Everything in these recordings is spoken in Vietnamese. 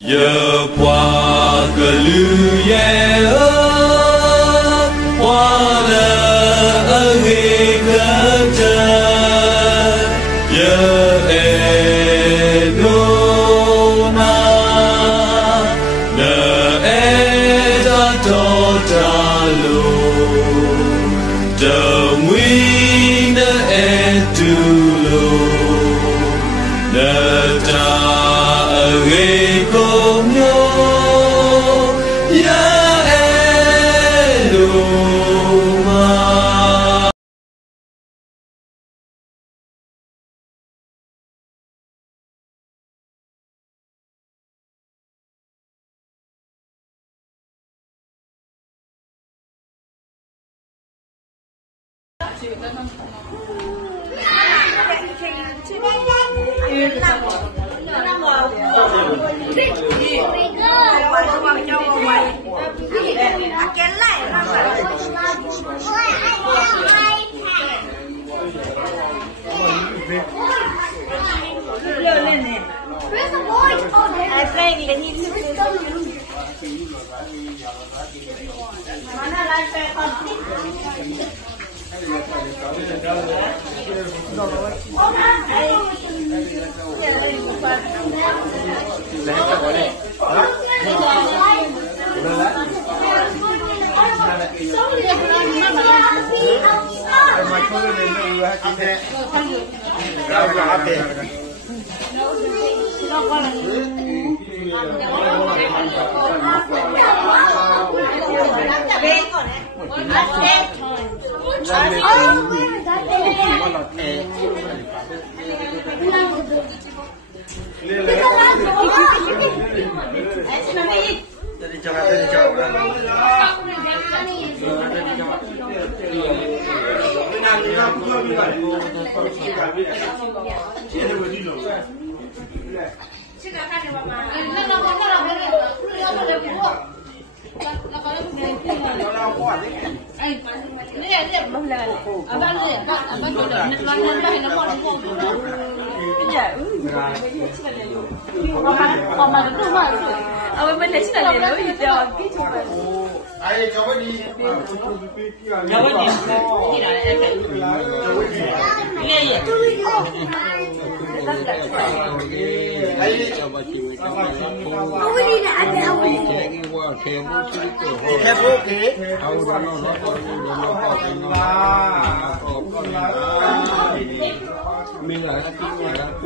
Giờ qua cờ lư ye ơ qua đờ ơ ghê cờ trời giờ e nô na nờ e ra to ta lô giờ nguy nờ e tu lô nờ ta ơ ghê cùng nhau ya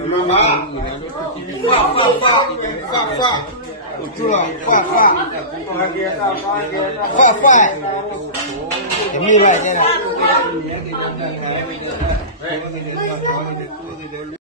eluma